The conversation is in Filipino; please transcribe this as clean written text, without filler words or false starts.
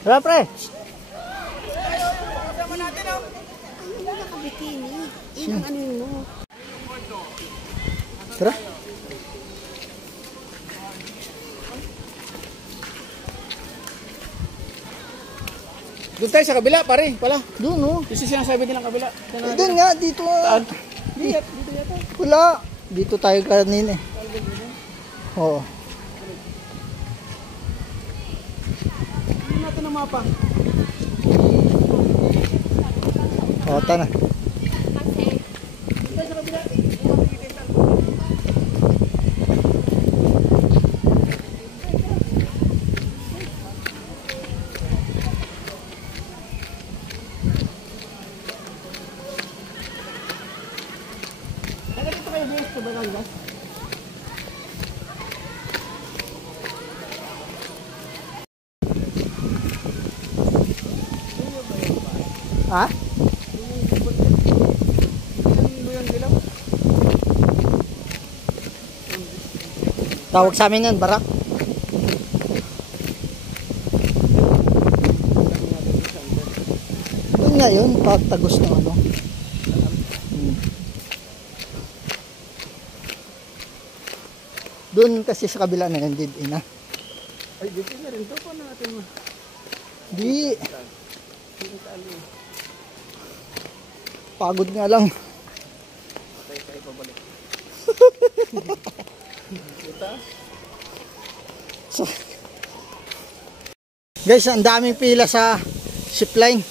Tara, pre. Kasama natin, oh. Ano na nakabikini? Ilang ano mo? Tara. Doon tayo sa kabila, pare. Pala. Doon, oh. Kasi sinasabi nilang kabila. Doon nga, dito nga. Dito yata. Wala. Dito tayo kanina eh. Oo. Hindi natin ang mapa. Oo, tana. Ha? Tawag sa amin yan, barak. Doon nga yun, pagtagos ng ano. Doon kasi sa kabila na yun, did ina. Ay, dito na rin to. Paano natin mo? Di. Pagod nga lang. Tayo pabalik. So, guys, ang daming pila sa zipline.